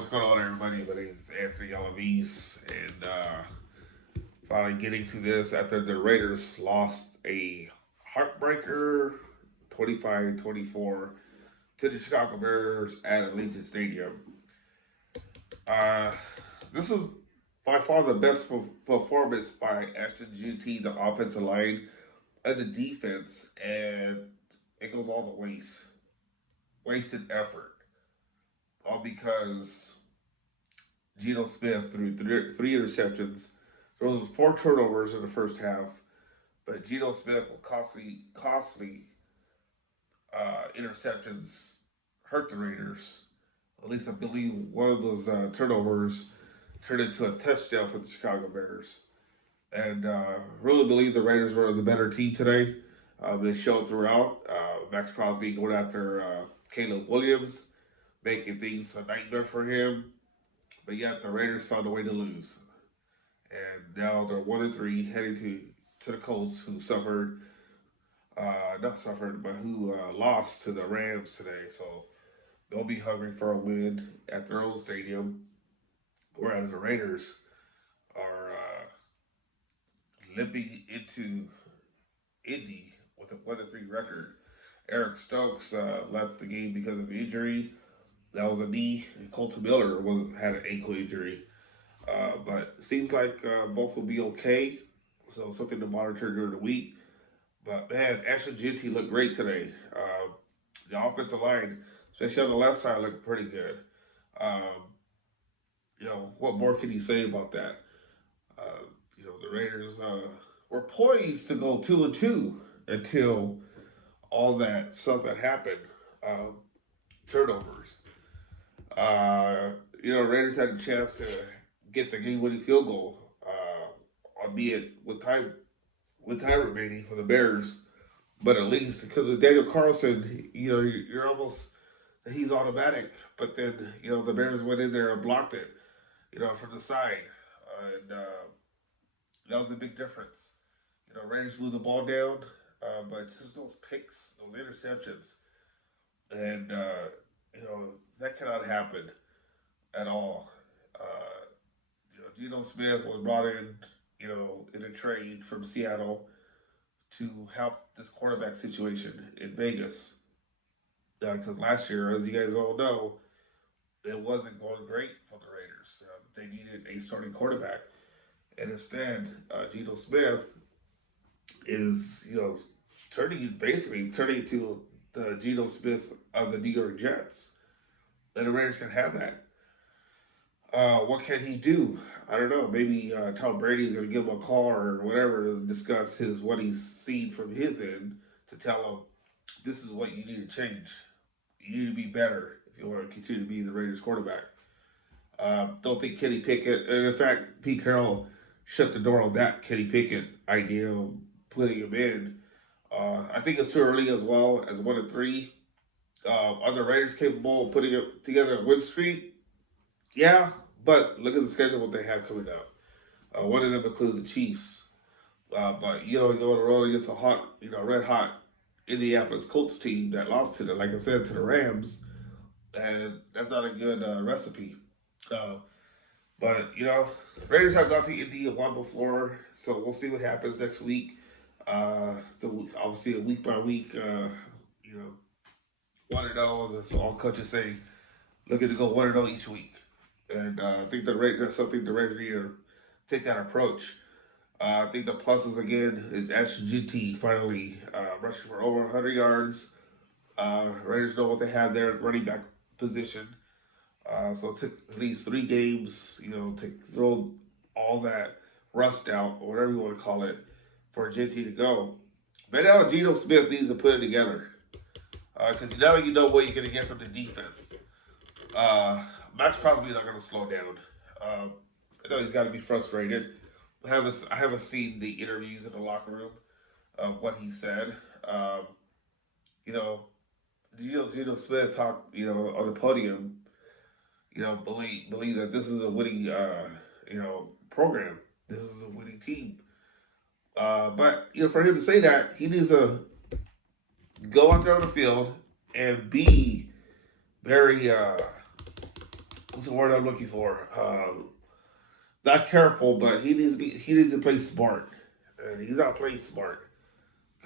what's going on, everybody? My name is Anthony Alavis, and finally getting to this after the Raiders lost a heartbreaker 25-24 to the Chicago Bears at Allegiant Stadium. Uh, this is by far the best performance by Ashton GT, the offensive line, and the defense, and it goes all to wasted effort, all because Geno Smith threw three interceptions. There was four turnovers in the first half, but Geno Smith will costly interceptions hurt the Raiders. At least I believe one of those turnovers turned into a touchdown for the Chicago Bears. And really believe the Raiders were the better team today. They showed throughout. Max Crosby going after Caleb Williams, making things a nightmare for him. But yet the Raiders found a way to lose. And now they're 1-3, heading to the Colts, who not suffered, but who lost to the Rams today. So they'll be hungry for a win at their own stadium, whereas the Raiders are limping into Indy with a 1-3 record. Eric Stokes left the game because of injury. That was a knee. And Colton Miller had an ankle injury. But it seems like both will be okay. So something to monitor during the week. But man, Ashton Ginty looked great today. The offensive line, especially on the left side, looked pretty good. What more can you say about that? The Raiders were poised to go 2-2 until all that stuff that happened. Turnovers. Raiders had a chance to get the game-winning field goal, albeit with time remaining for the Bears. But at least because of Daniel Carlson, you're almost he's automatic. But then the Bears went in there and blocked it, from the side, and that was a big difference. Raiders moved the ball down, but just those picks, those interceptions, and that cannot happen at all. Geno Smith was brought in, in a trade from Seattle to help this quarterback situation in Vegas. Because last year, as you guys all know, it wasn't going great for the Raiders. They needed a starting quarterback. And instead, Geno Smith is, turning into the Geno Smith of the New York Jets. And the Raiders can have that. What can he do? I don't know. Maybe Tom Brady's going to give him a call or whatever to discuss what he's seen from his end to tell him this is what you need to change. You need to be better if you want to continue to be the Raiders quarterback. Don't think Kenny Pickett, and in fact, Pete Carroll shut the door on that Kenny Pickett idea of putting him in. I think it's too early as well as 1-3. Are the Raiders capable of putting together a win streak? Yeah, but look at the schedule, what they have coming up. One of them includes the Chiefs. But you go on the road against a red hot Indianapolis Colts team that lost to like I said, to the Rams, and that's not a good recipe. But Raiders have gone to Indy and won before, so we'll see what happens next week. So obviously a week by week, 1-0, as all coaches say, looking to go 1-0 each week. And I think that's something the Raiders need to take that approach. I think the pluses again is Ashton GT finally rushing for over 100 yards. Raiders know what they have there at running back position. So it took at least 3 games, to throw all that rust out, or whatever you want to call it, for GT to go. But now Geno Smith needs to put it together. Because now you know what you're going to get from the defense. Max Crosby is not going to slow down. I know he's got to be frustrated. I haven't seen the interviews in the locker room of what he said. Geno Smith talked, on the podium, believe that this is a winning, program. This is a winning team. But for him to say that, he needs to go out there on the field and be very what's the word I'm looking for? Not careful, but he needs to play smart, and he's not playing smart.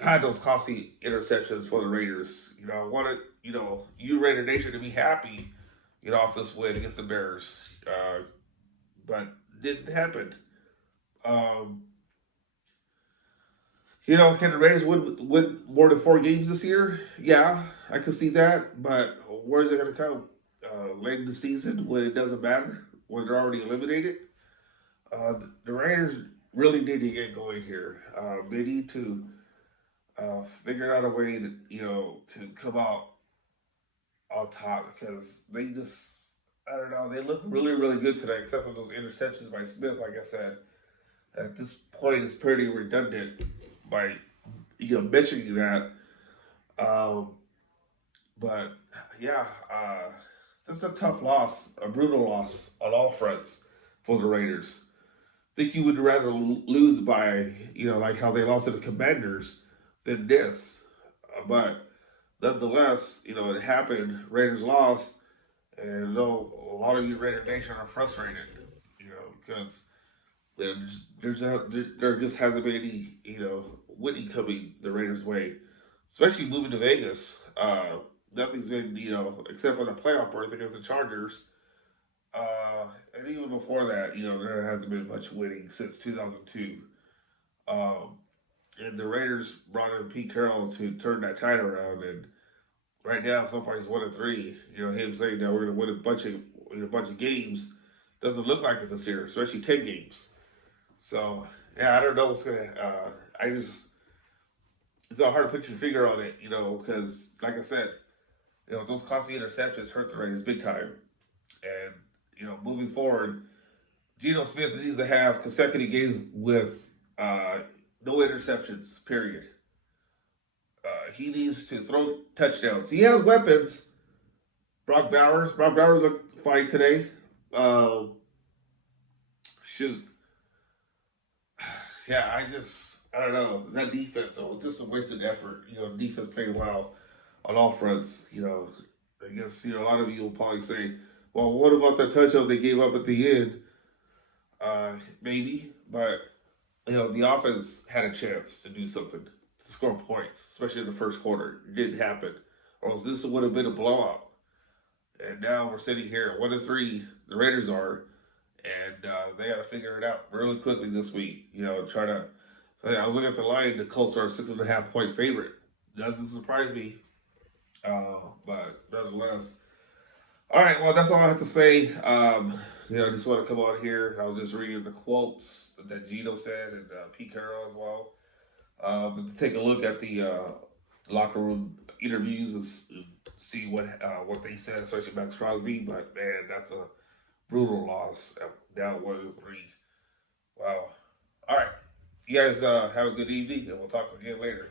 God, those costly interceptions for the Raiders. I wanted you Raider Nation to be happy, off this win against the Bears, but didn't happen. Um, can the Raiders win more than 4 games this year? Yeah, I can see that, but where's it going to come? Late in the season when it doesn't matter, when they're already eliminated? The Raiders really need to get going here. They need to figure out a way to come out on top because they just, I don't know, they look really, really good today, except for those interceptions by Smith. Like I said, at this point, it's pretty redundant by mentioning that. Um, but yeah, that's a tough loss, a brutal loss on all fronts for the Raiders. I think you would rather lose by, like how they lost to the Commanders than this. But nonetheless, it happened. Raiders lost, and though a lot of you Raider Nation are frustrated, because there just hasn't been any, winning coming the Raiders' way, especially moving to Vegas. Nothing's been, except for the playoff berth against the Chargers. And even before that, there hasn't been much winning since 2002. Um, and the Raiders brought in Pete Carroll to turn that tide around. And right now, so far he's 1-3. Him saying that we're going to win a bunch of games doesn't look like it this year, especially 10 games. So yeah, I don't know what's gonna. I just it's a hard to put your finger on it, because like I said, those costly interceptions hurt the Raiders big time. And moving forward, Geno Smith needs to have consecutive games with no interceptions. Period. He needs to throw touchdowns. He has weapons. Brock Bowers looked fine today. Um, shoot, yeah, I don't know that defense. Oh, just a wasted effort. Defense played well on all fronts. I guess a lot of you will probably say, "Well, what about that touchdown they gave up at the end?" Maybe, but the offense had a chance to do something, to score points, especially in the first quarter. It didn't happen, or else this would have been a blowout. And now we're sitting here at 1-3. The Raiders are, and they got to figure it out really quickly this week. Try to. So I was looking at the line. The Colts are a 6.5 point favorite. Doesn't surprise me, but nonetheless. All right, well, that's all I have to say. I just want to come on here. I was just reading the quotes that Gino said and Pete Carroll as well. To take a look at the locker room interviews and see what they said, especially Max Crosby. But man, that's a brutal loss. Down 1-3. Wow. All right, you guys have a good evening, and we'll talk again later.